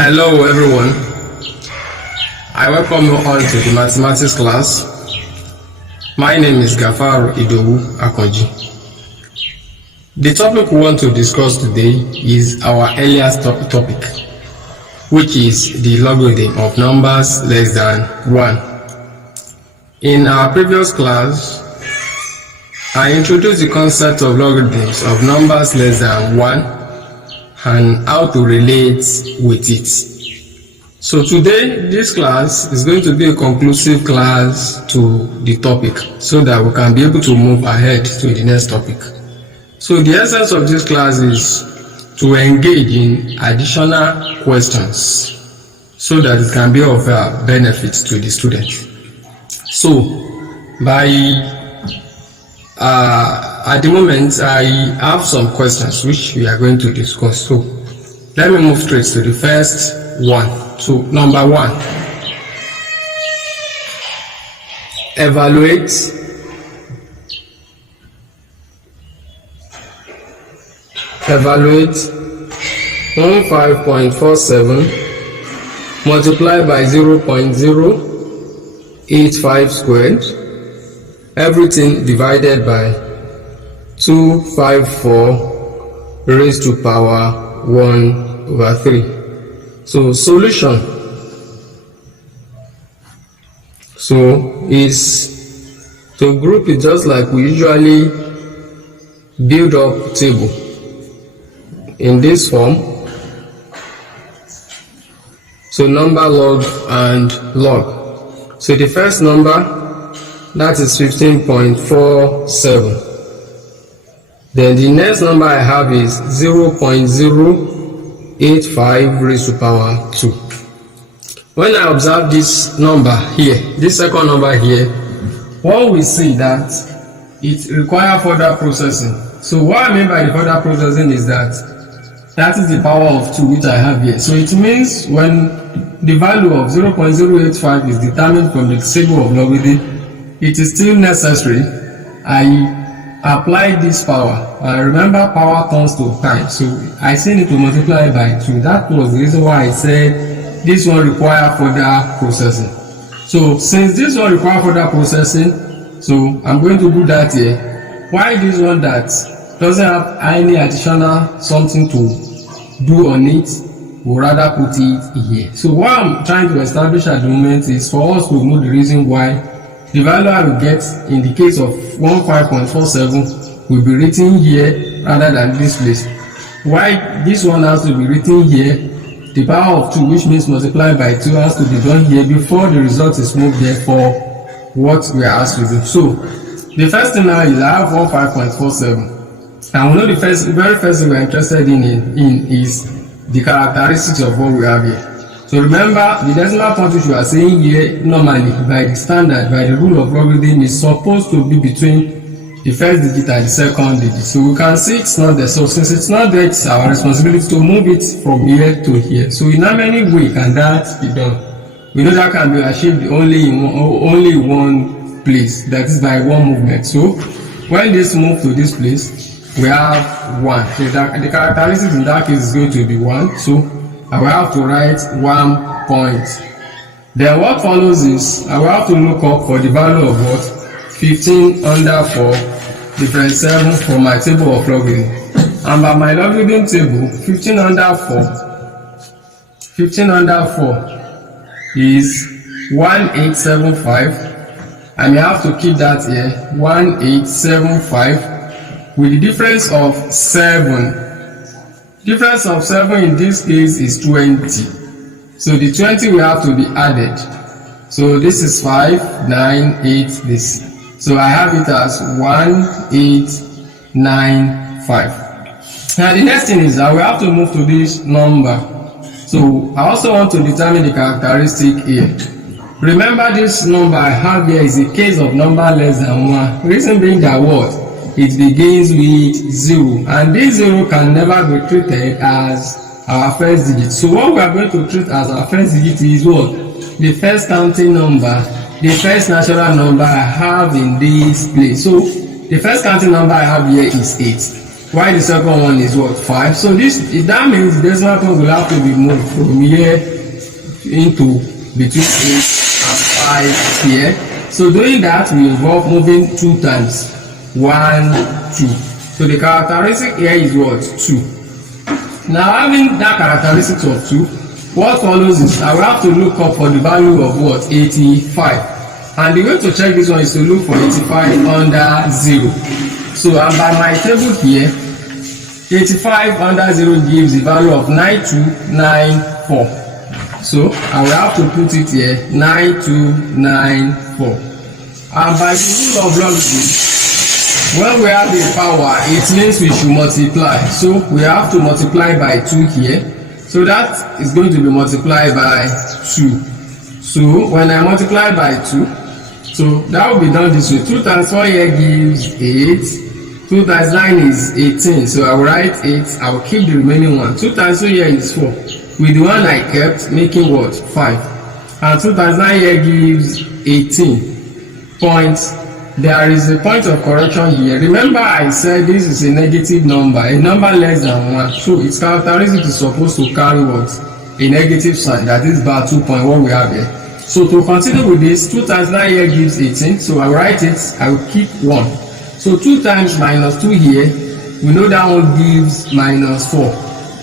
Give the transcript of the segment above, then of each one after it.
Hello everyone, I welcome you all to the mathematics class. My name is Gafar Idowu Akonji. The topic we want to discuss today is our earliest topic, which is the logarithm of numbers less than 1. In our previous class, I introduced the concept of logarithms of numbers less than 1 and how to relate with it. So today, this class is going to be a conclusive class to the topic so that we can be able to move ahead to the next topic. So the essence of this class is to engage in additional questions so that it can be of benefit to the student. So at the moment, I have some questions which we are going to discuss. So let me move straight to the first one. So number 1, evaluate evaluate 15.47 multiplied by 0.085 squared, everything divided by 254 raised to power 1/3. So solution is to group it just like we usually build up table in this form. So number, log and log. So the first number, that is 15.47. Then the next number I have is 0.085 raised to power 2. When I observe this number here, this second number here, what we see that it requires further processing. So what I mean by the further processing is that is the power of 2 which I have here. So it means when the value of 0.085 is determined from the table of logarithm, it is still necessary I apply this power. Remember, power turns to time, so I still need to multiply by 2. That was the reason why I said this one requires further processing. So since this one requires further processing, so I'm going to do that here. Why this one that doesn't have any additional something to do on it, we'll rather put it here. So what I'm trying to establish at the moment is for us to know the reason why the value I will get in the case of 15.47 will be written here rather than this place. Why this one has to be written here, the power of 2, which means multiplied by 2, has to be done here before the result is moved there for what we are asked to do. So the first thing now is I have 15.47. And we know the very first thing we are interested in is the characteristics of what we have here. So remember, the decimal point which we are saying here, normally by the standard, by the rule of logarithm, is supposed to be between the first digit and the second digit. So we can see it's not there. So since it's not there, it's our responsibility to move it from here to here. So in how many ways can that be done? We know that can be achieved only in one place, that is by one movement. So when this moves to this place, we have 1. So the characteristics in that case is going to be 1. So I will have to write 1 point. Then what follows is I will have to look up for the value of what? 15 under 4 difference 7 for my table of logarithm. And by my logarithm table, 15 under 4 is 1875. I may have to keep that here, 1875, with the difference of 7. Difference of 7 in this case is 20. So the 20 will have to be added. So this is 5, 9, 8, this. So I have it as 1895. Now the next thing is I will have to move to this number. So I also want to determine the characteristic here. Remember, this number I have here is a case of number less than 1. Reason being that what? It begins with 0, and this 0 can never be treated as our first digit. So what we are going to treat as our first digit is what? The first counting number, the first natural number I have in this place. So the first counting number I have here is 8. while the second one is what, 5. So that means the decimal point will have to be moved from here into between 8 and 5 here. So doing that will involve moving 2 times 1, 2. So the characteristic here is what, 2. Now having that characteristics of 2, what follows is I will have to look up for the value of what, 85. And the way to check this one is to look for 85 under 0. So by my table here, 85 under 0 gives the value of 9294. So I will have to put it here, 9294. And by the rule of logarithms, when we have a power, it means we should multiply. So we have to multiply by 2 here. So that is going to be multiplied by 2. So when I multiply by 2, so that will be done this way. 2 times 4 here gives 8. 2 times 9 is 18. So I will write 8. I will keep the remaining one. 2 times 2 here is 4. With the one I kept, making what? 5. And 2 times 9 here gives 18. Points. There is a point of correction here. Remember I said this is a negative number, a number less than 1. So its characteristic is supposed to carry what? A negative sign. That is bar 2.1 we have here. So to continue with this, 2 times 9 here gives 18. So I will write it. I will keep 1. So 2 times minus 2 here, we know that one gives minus 4.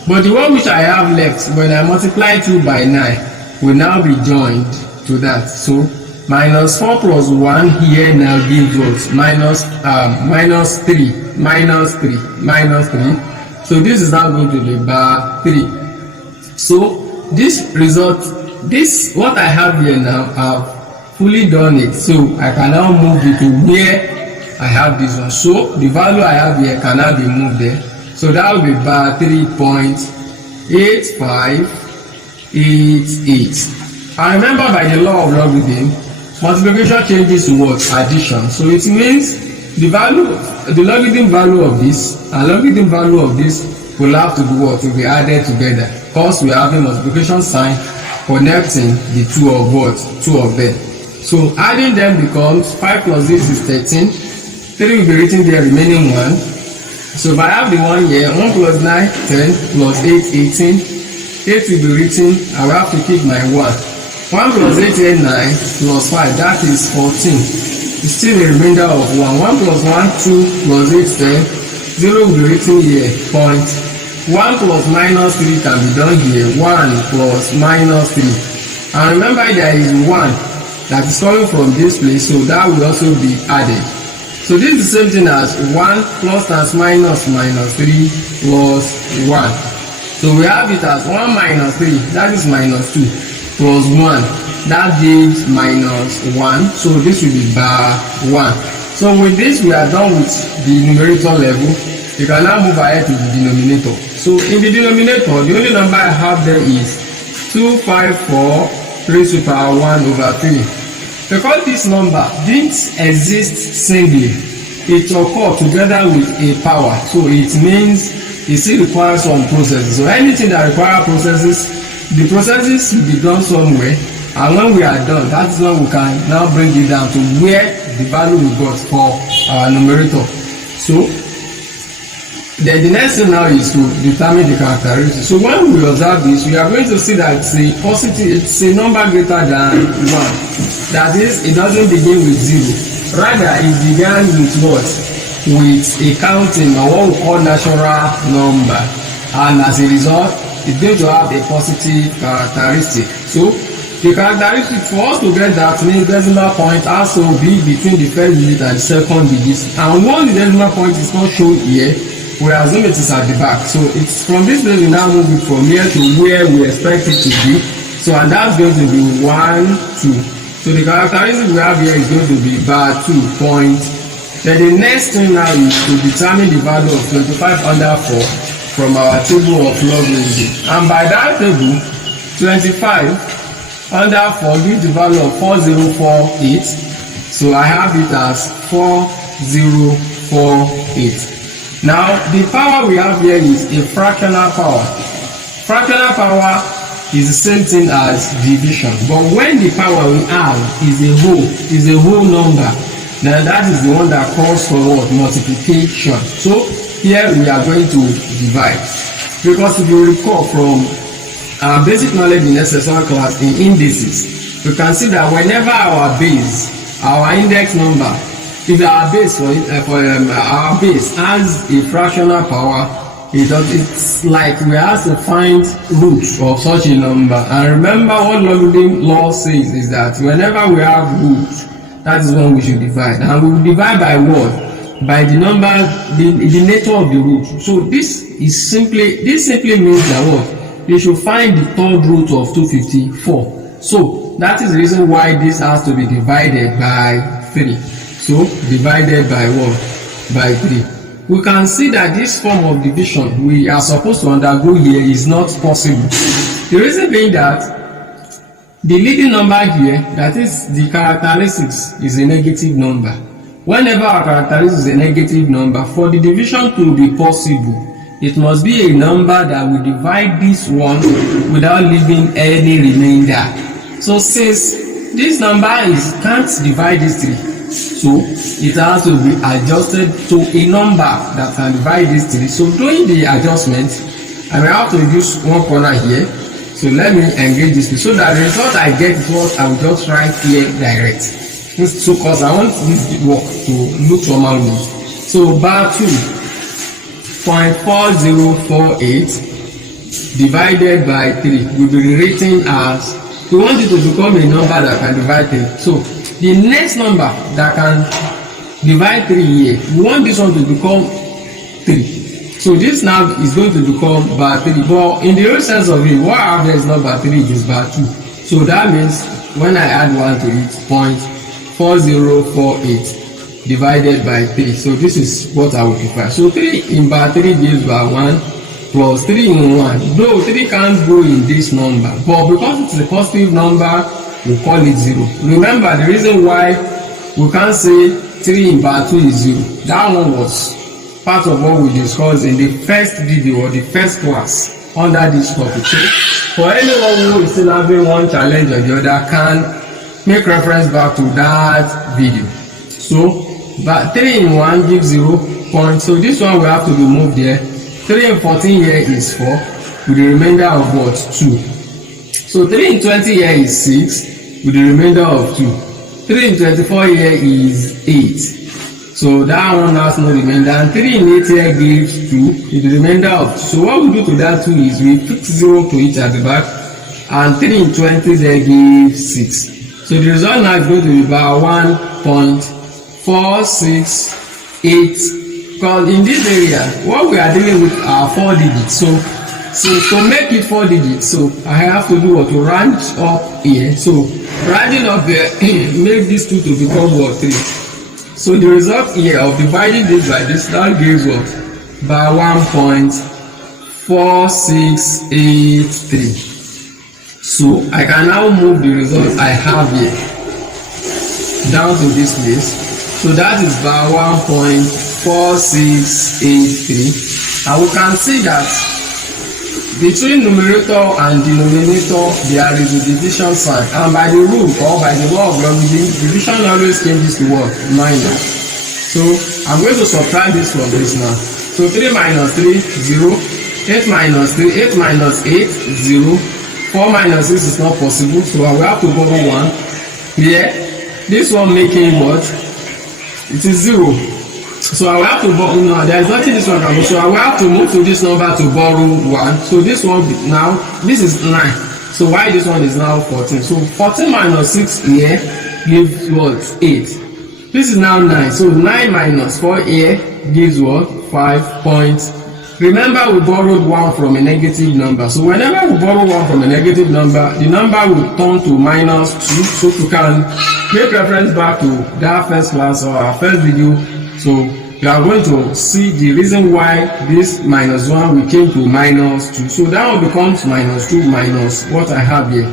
But the one which I have left, when I multiply 2 by 9, will now be joined to that. So minus 4 plus 1 here now gives what? Minus 3. So this is now going to be bar 3. So this result, what I have here now, I've fully done it. So I can now move it to where I have this one. So the value I have here cannot be moved there. So that will be bar 3.8588. And remember, by the law of logarithm, multiplication changes to what? Addition. So it means the logarithm value of this and logarithm value of this will have to be what? To be added together. Because we have a multiplication sign connecting the two of them. So adding them becomes 5 plus this is 13. 3 will be written there, remaining 1. So if I have the 1 here, 1 plus 9, 10, plus 8, 18. 8 will be written, I will have to keep my 1. 1 plus 8 here, 9, plus 5, that is 14. It's still a remainder of 1. 1 plus 1, 2, plus 8, 10. 0 will be written here, point. 1 plus minus 3 can be done here, 1 plus minus 3. And remember there is 1 that is coming from this place, so that will also be added. So this is the same thing as 1 plus times minus 3 plus 1. So we have it as 1 minus 3, that is minus 2, plus 1, that gives minus 1. So this will be bar 1. So with this we are done with the numerator level. You can now move ahead to the denominator. So in the denominator, the only number I have there is 254 raised to the power 1 over 3. Because this number didn't exist singly, it occurred together with a power. So it means it still requires some processes. So anything that requires processes, the processes will be done somewhere. And when we are done, that's when we can now bring it down to where the value we got for our numerator. So then the next thing now is to determine the characteristics. So when we observe this, we are going to see that it's a number greater than 1. That is, it doesn't begin with 0. Rather, it began with what? With a counting or what we call natural number. And as a result, it's going to have a positive characteristic. So the characteristic for us to get that means decimal point has to be between the first digit and the second digit. And once the decimal point is not shown here, we assume it is at the back. So it's from this place we now move it from here to where we expect it to be. So and that's going to be 1, 2. So the characteristic we have here is going to be bar 2 point. Then the next thing now is to determine the value of 25 under 4 from our table of logarithms. And by that table, 25 under 4 gives the value of 4048. So I have it as 4048. Now, the power we have here is a fractional power. Fractional power is the same thing as division. But when the power we have is a whole number, then that is the one that calls for what? Multiplication. So, here we are going to divide, because if you recall from our basic knowledge in SS1 class in indices, we can see that whenever our base, our index number, if our base our base has a fractional power, it's like we have to find root of such a number. And remember what logarithm law says is that whenever we have root, that is when we should divide. And we will divide by what? By the number, the nature of the root. So this simply means that what? You should find the third root of 254. So that is the reason why this has to be divided by 3. So divided by what? By 3. We can see that this form of division we are supposed to undergo here is not possible. The reason being that the leading number here, that is the characteristics, is a negative number. Whenever our characteristic is a negative number, for the division to be possible, it must be a number that will divide this one without leaving any remainder. So since this number can't divide this 3, so it has to be adjusted to a number that can divide this 3. So doing the adjustment, I will have to use one corner here. So let me engage this, so that the result I get is what I will just write here direct. So because I want this work to look normal. So bar 2.4048 divided by 3 will be rewritten as, we want it to become a number that can divide 3. So the next number that can divide 3 here, we want this one to become 3. So this now is going to become bar 3. But in the real sense of it, what I have there is not bar 3, it is bar 2. So that means when I add 1 to it, 0.4048 divided by 3. So this is what I will prefer. So 3 in bar 3 gives bar 1 plus 3 in 1. Though 3 can't go in this number, but because it's a positive number, we call it 0. Remember the reason why we can't say 3 in bar 2 is 0. That one was part of what we discussed in the first video or the first class under this topic. So for anyone who is still having one challenge or the other, can make reference back to that video. So but 3 in 1 gives 0 point. So this one will have to be moved here. 3 in 14 here is 4 with the remainder of what? 2. So 3 in 20 here is 6 with the remainder of 2. 3 in 24 here is 8. So that one has no remainder. And 3 in 8 here gives 2 with the remainder of 2. So what we do to that 2 is we fix 0 to it at the back. And 3 in 20 there gives 6. So the result now is going to be about 1.468. Because in this area, what we are dealing with are 4 digits. So to make it 4 digits, so I have to do what? To round up here. So rounding up here, make this 2 to become what? 3. So the result here of dividing this by this, that gives what? By 1.4683. So I can now move the result I have here down to this place. So that is by 1.4683. And we can see that between numerator and denominator there is a division sign, and by the rule or by the law of logarithm, division always changes to what? Minus. So I'm going to subtract this from this now. So 3 minus 3, 0. 8 minus 3, 8 minus 8, 0. 4 minus 6 is not possible, so I will have to borrow 1 here. This one making what? It is 0. So I will have to borrow, no, there is nothing this one can do. So I will have to move to this number to borrow 1. So this one now, this is 9. So why this one is now 14? So 14 minus 6 here gives what? 8. This is now 9. So 9 minus 4 here gives what? 5 points. Remember we borrowed 1 from a negative number. So whenever we borrow 1 from a negative number, the number will turn to minus 2. So you can make reference back to that first class or our first video. So you are going to see the reason why this minus 1 we came to minus 2. So that one becomes minus 2 minus what I have here.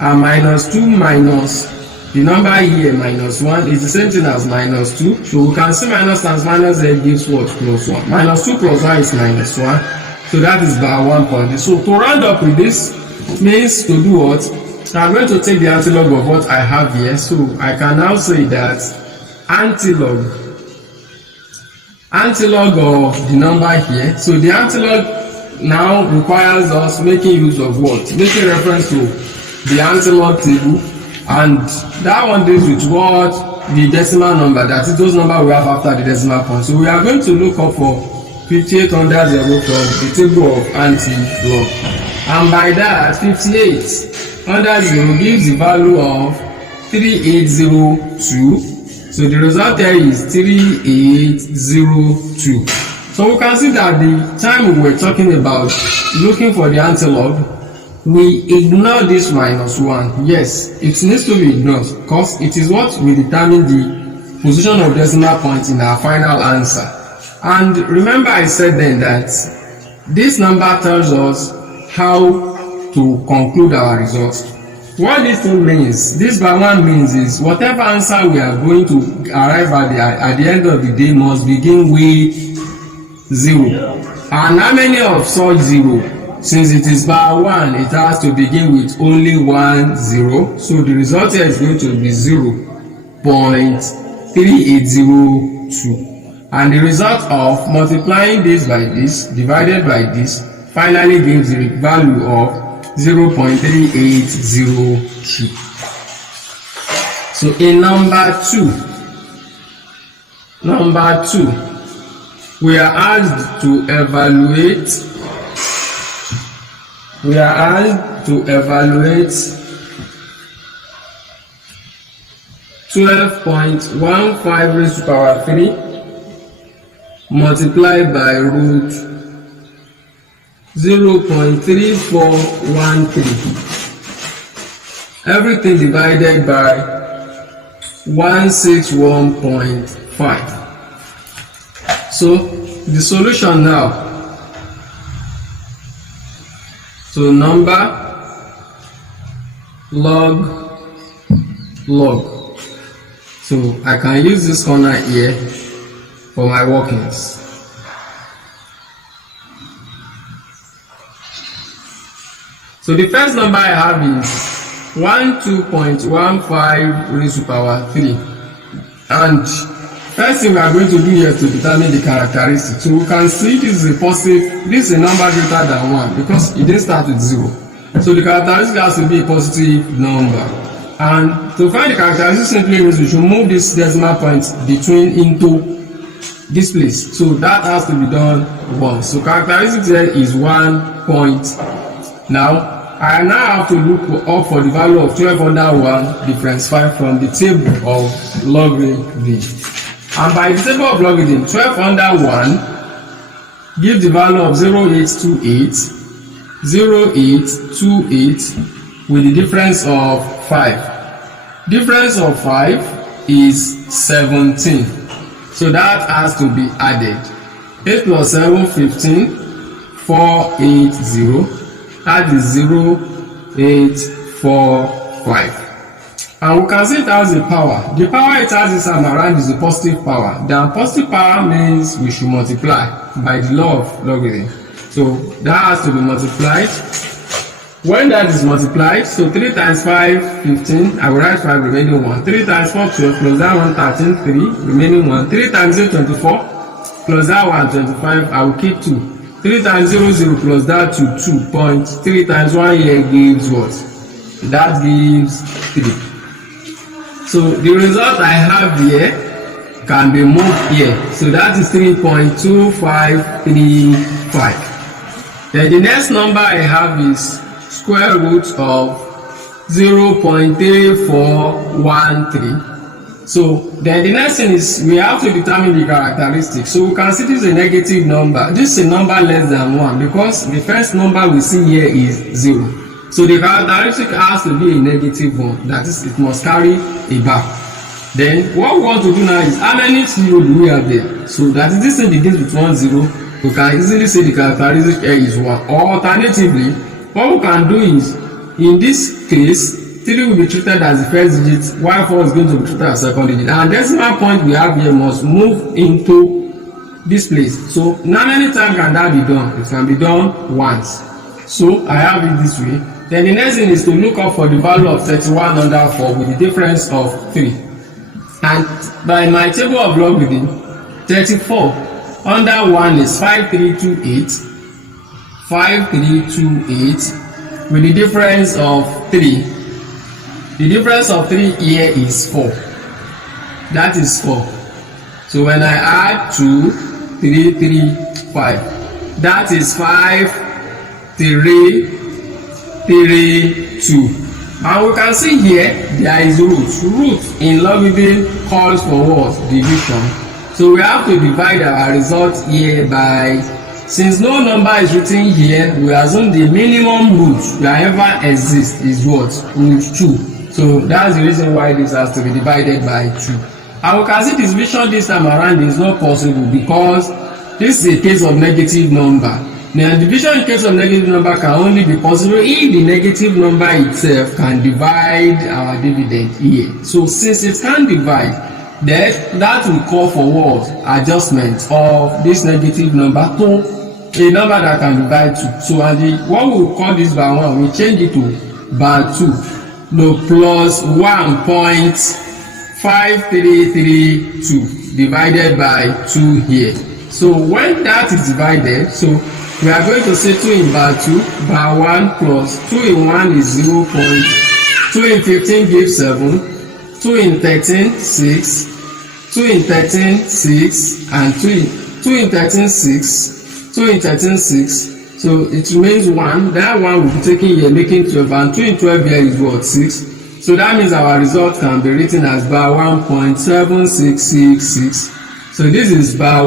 And minus 2 minus the number here minus 1 is the same thing as minus 2. So we can see minus times minus there gives what? Plus 1. Minus 2 plus 1 is minus 1. So that is by 1 point. So to round up with this means to do what? I'm going to take the antilog of what I have here. So I can now say that antilog antilog of the number here. So the antilog now requires us making use of what? Making reference to the antilog table, and that one deals with what? The decimal number, that is those numbers we have after the decimal point. So we are going to look up for 58 under 0 from the table of antilog, and by that 58 under 0 gives the value of 3802. So the result here is 3802. So we can see that the time we were talking about looking for the antilog, we ignore this -1. Yes, it needs to be ignored because it is what will determine the position of decimal point in our final answer. And remember I said then that this number tells us how to conclude our results. What this thing means, this by one means is whatever answer we are going to arrive at the end of the day must begin with 0. And how many of such 0? Since it is by 1, it has to begin with only 1 0. So the result here is going to be 0.3802. And the result of multiplying this by this divided by this finally gives the value of 0.3802. So in number 2, we are asked to evaluate 12.15 raised to power 3 multiplied by root 0.3413. Everything divided by 161.5. So the solution now. So number log. So I can use this corner here for my workings. So the first number I have is 12.15 raised to power 3. And first thing we are going to do here is to determine the characteristic. So we can see this is a positive, this is a number greater than 1 because it didn't start with 0. So the characteristic has to be a positive number. And to find the characteristic simply means we should move this decimal point between into this place. So that has to be done once. So characteristic here is 1 point. Now I now have to look up for the value of 12 under 1 difference 5 from the table of logarithm. And by the table of logarithm, 12 under 1 gives the value of 0828 with the difference of 5. Difference of 5 is 17. So that has to be added. 8 plus 7, 15, 480. That is 0845. And we can see it has a power. The power it has this time around is a positive power. The positive power means we should multiply by the law of logarithm. So that has to be multiplied. When that is multiplied, so 3 times 5, 15, I will write 5 remaining 1. 3 times 4, 12, plus that 1, 13, 3, remaining 1. 3 times 8, 24, plus that 1, 25, I will keep 2. 3 times 0, 0, plus that 2, 2 points. 3 times 1 here gives what? That gives 3. So the result I have here can be moved here. So that is 3.2535. Then the next number I have is square root of 0.3413. So then the next thing is we have to determine the characteristic. So we can see this is a negative number. This is a number less than 1 because the first number we see here is 0. So the characteristic has to be a negative 1. That is, it must carry a bar. Then what we want to do now is how many 0 do we have there? So that is this thing begins with 1 0. We can easily say the characteristic here is 1. Or alternatively, what we can do is, in this case, 3 will be treated as the first digit, while 4 is going to be treated as second digit. And decimal point we have here must move into this place. So how many times can that be done? It can be done once. So I have it this way. Then the next thing is to look up for the value of 31 under 4 with the difference of 3. And by my table of logarithm, 34 Under 1 is 5328. 5328 with the difference of 3. The difference of 3 here is 4. That is 4. So when I add 2, 3, 3, 5. That is 5, 3, 3, 2. And we can see here there is root. Root in logarithm calls for what? Division. So we have to divide our result here by, since no number is written here, we assume the minimum root that ever exists is what? Root 2. So that's the reason why this has to be divided by 2. And we can see this division this time around is not possible because this is a case of negative number. Now, division in case of negative number can only be possible if the negative number itself can divide our dividend here. So since it can divide, then that will call for what? Adjustment of this negative number to a number that can divide 2. So and what we will call this by 1, we change it to by 2. No, plus 1.5332 divided by 2 here. So when that is divided, so we are going to say 2 in bar 2, bar 1 plus 2 in 1 is 0. 2 in 15 gives 7, 2 in 13, 6, 2 in 13, 6, and 2 in 13, 6, 2 in 13, 6. So it remains 1. That 1 will be taken here, making 12, and 2 in 12 here is what? 6. So that means our result can be written as bar 1.7666. So this is bar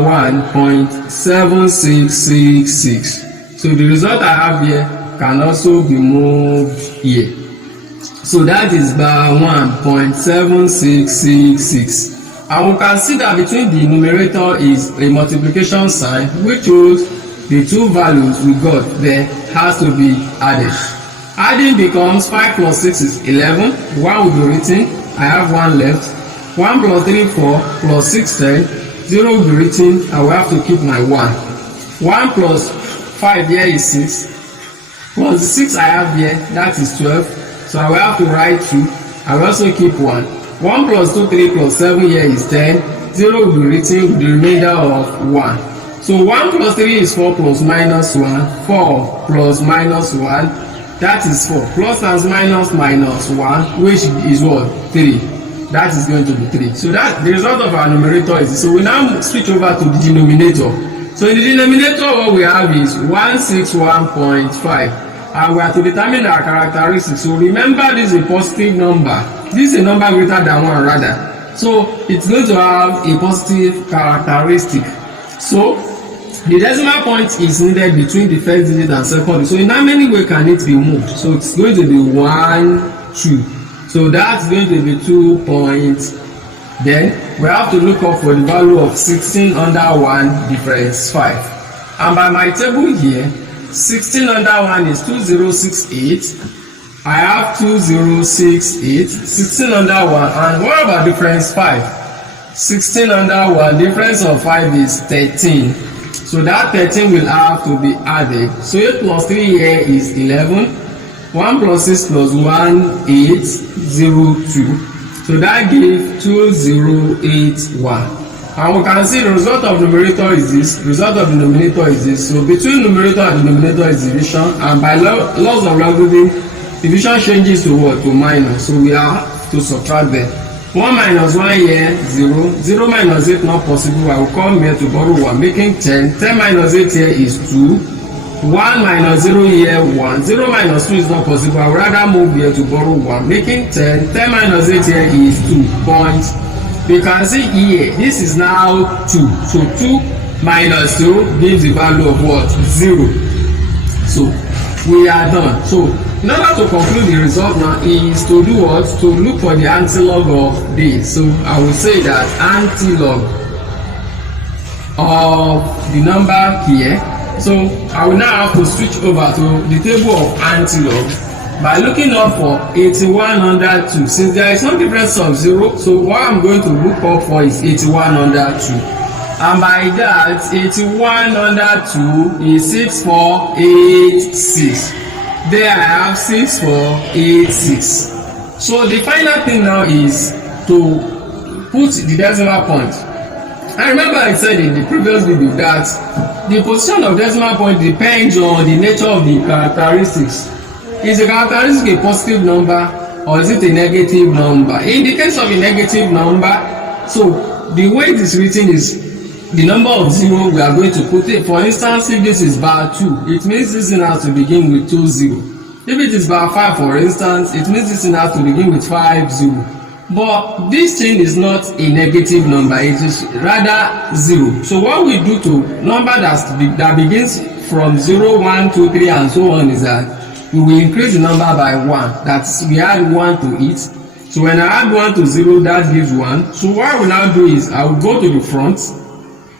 1.7666. So the result I have here can also be moved here. So that is bar 1.7666. And we can see that between the numerator is a multiplication sign, which shows the two values we got there has to be added. Adding becomes 5 plus 6 is 11. 1 will be written. I have 1 left. 1 plus 3, 4 plus 6, 10. 0 will be written. I will have to keep my 1. 1 plus 5 here is 6. Plus 6 I have here, that is 12. So I will have to write 2. I will also keep 1. 1 plus 2, 3 plus 7 here is 10. 0 will be written with the remainder of 1. So 1 plus 3 is 4 plus minus 1. 4 plus minus 1. That is 4. Plus and minus 1, which is what? 3. That is going to be 3. So that the result of our numerator is this. So we now switch over to the denominator. So in the denominator, what we have is 161.5. And we are to determine our characteristics. So remember, this is a positive number. This is a number greater than 1 rather. So it's going to have a positive characteristic. So the decimal point is needed between the first digit and second digit. So in how many ways can it be moved? So it's going to be 1, 2. So that's going to be 2 points. Then we have to look up for the value of 16 under 1 difference 5. And by my table here, 16 under 1 is 2068. I have 2068. 16 under 1. And what about difference 5? 16 under 1, difference of 5 is 13. So that 13 will have to be added. So 8 plus 3 here is 11. 1 plus 6 plus 1, 8, 0, 2. So that gives 2081. And we can see the result of numerator is this, result of denominator is this. So between numerator and denominator is division, and by laws of logarithm, division changes to what? To minus. So we have to subtract them. 1 minus 1 here, 0. 0 minus 8 not possible. I will come here to borrow 1, making 10. 10 minus 8 here is 2. 1 minus 0 here, 1. 0 minus 2 is not possible. I would rather move here to borrow 1, making 10. 10 minus 8 here is 2 points. You can see here, this is now 2. So 2 minus 2 gives the value of what? 0. So we are done. So in order to conclude the result now is to do what? To look for the antilog of this. So I will say that antilog of the number here. So I will now have to switch over to the table of antilog by looking up for 81 under 2. Since there is some difference of 0, so what I'm going to look up for is 81 under 2. And by that, 81 under 2 is 6486. There I have 6486. So the final thing now is to put the decimal point. I remember I said in the previous video that the position of decimal point depends on the nature of the characteristics. Is the characteristic a positive number or is it a negative number? In the case of a negative number, so the way it is written is the number of 0 we are going to put it. For instance, if this is bar 2, it means this thing has to begin with 2 0. If it is bar 5, for instance, it means this thing has to begin with 5 0. But this thing is not a negative number, it is rather 0. So what we do to number that begins from 0, 1, 2, 3 and so on is that we will increase the number by 1. That's we add 1 to it. So when I add 1 to 0, that gives 1. So what I will now do is I will go to the front,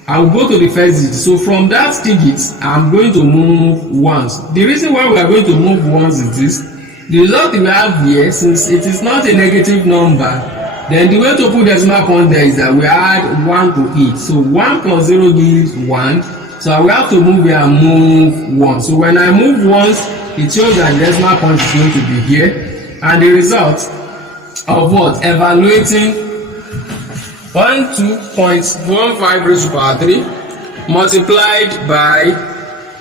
I will go to the first digit. So from that digit, I'm going to move ones. The reason why we are going to move ones is this. The result we have here, since it is not a negative number, then the way to put decimal point there is that we add 1 to it. So 1 plus 0 gives 1. So I will have to move here and move 1. So when I move once, it shows that the decimal point is going to be here. And the result of what? Evaluating 12.15 raised to the power 3 multiplied by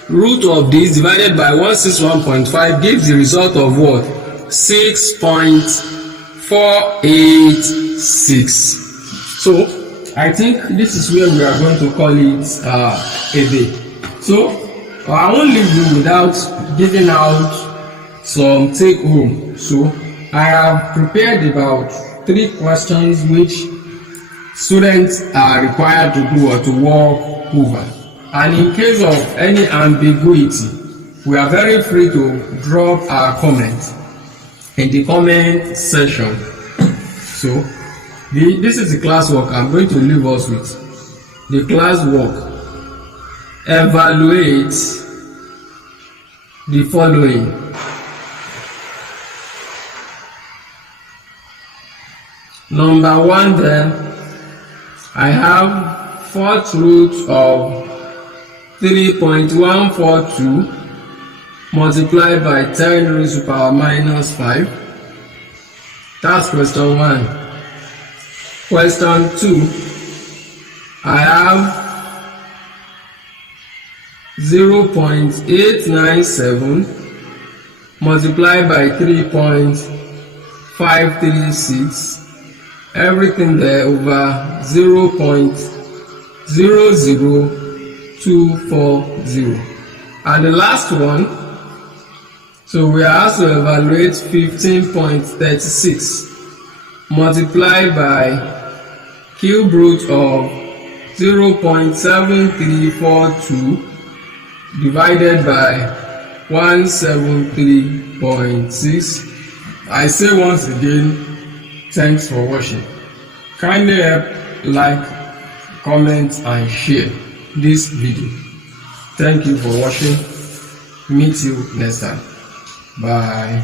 root of this divided by 161.5 gives the result of what? 6.486. So I think this is where we are going to call it a day. So I won't leave you without giving out some take home. So I have prepared about 3 questions which students are required to do or to work over. And in case of any ambiguity, we are very free to drop our comments in the comment section. So this is the classwork I'm going to leave us with. The classwork evaluates the following. Number 1 there, I have 4th root of 3.142 multiplied by 10 raised to the power minus 5. That's question 1. Question 2, I have 0.897 multiplied by 3.536. Everything there over 0.00240. And the last one, so we are asked to evaluate 15.36 multiplied by cube root of 0.7342 divided by 173.6. I say once again, thanks for watching. Kindly help like, comment and share this video. Thank you for watching. Meet you next time. Bye.